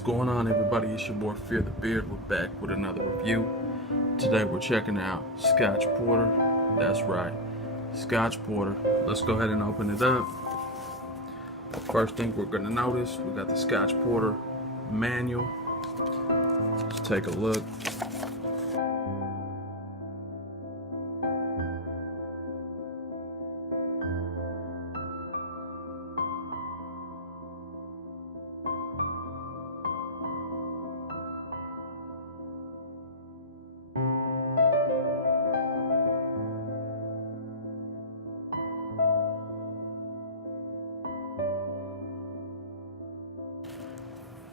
What's going on, everybody? It's your boy Fear the Beard. We're back with another review. Today we're checking out Scotch Porter. That's right, Scotch Porter. Let's go ahead and open it up. First thing we're going to notice, we got the Scotch Porter manual. Let's take a look.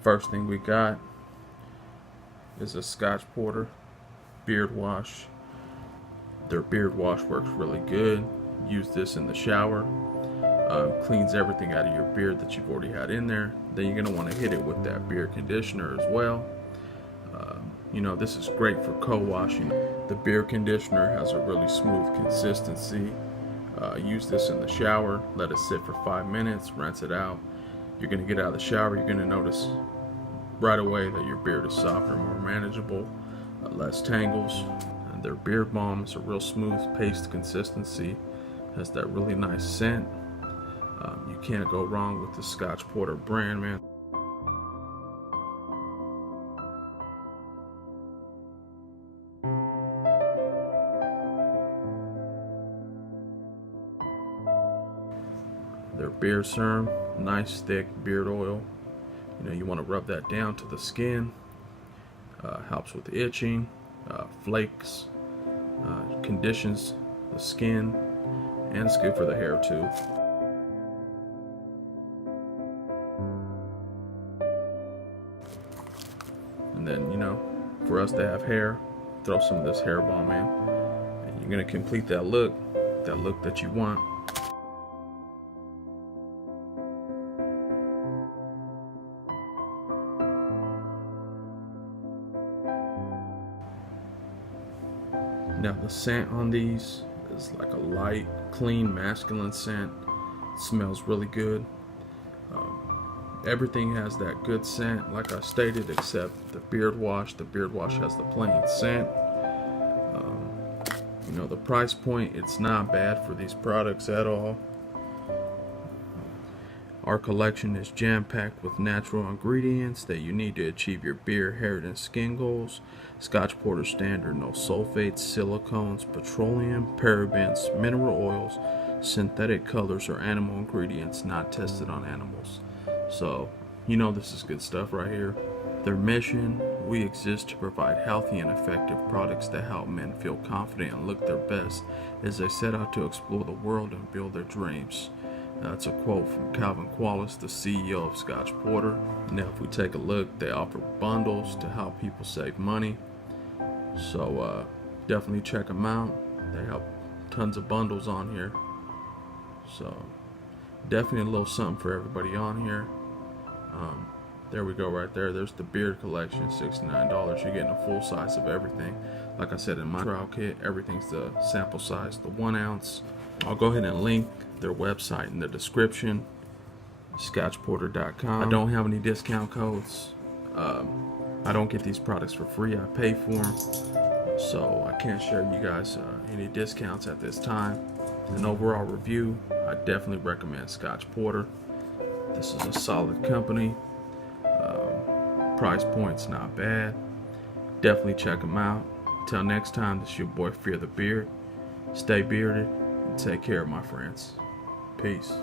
First thing we got is a Scotch Porter beard wash. Their beard wash works really good. Use this in the shower. Cleans everything out of your beard that you've already had in there. Then you're going to want to hit it with that beard conditioner as well. This is great for co-washing. The beard conditioner has a really smooth consistency. Use this in the shower. Let it sit for 5 minutes. Rinse it out. You're going to get out of the shower. You're going to notice right away that your beard is softer, more manageable, less tangles. And their beard balm is a real smooth paste consistency. Has that really nice scent. You can't go wrong with the Scotch Porter brand, man. Their beard serum, nice thick beard oil. You want to rub that down to the skin. Helps with itching, flakes, conditions the skin, and it's good for the hair too. And then, for us to have hair, throw some of this hair balm in, and you're gonna complete that look that you want. Now the scent on these is like a light, clean, masculine scent. It smells really good. Everything has that good scent, like I stated, except the beard wash. The beard wash has the plain scent. The price point, it's not bad for these products at all. Our collection is jam-packed with natural ingredients that you need to achieve your beard, hair, and skin goals. Scotch Porter Standard, no sulfates, silicones, petroleum, parabens, mineral oils, synthetic colors, or animal ingredients not tested on animals. So, this is good stuff right here. Their mission: we exist to provide healthy and effective products that help men feel confident and look their best as they set out to explore the world and build their dreams. That's a quote from Calvin Quallis, the CEO of Scotch Porter. Now if we take a look, they offer bundles to help people save money. So definitely check them out. They have tons of bundles on here. So definitely a little something for everybody on here. There we go right there. There's the beard collection, $69. You're getting a full size of everything. Like I said in my trial kit, everything's the sample size, the 1 ounce. I'll go ahead and link their website in the description, scotchporter.com. I don't have any discount codes. I don't get these products for free. I pay for them, so I can't share you guys any discounts at this time. An overall review, I definitely recommend Scotch Porter. This is a solid company. Price point's not bad. Definitely check them out. Till next time, this is your boy Fear the Beard. Stay bearded and take care, my friends. Peace.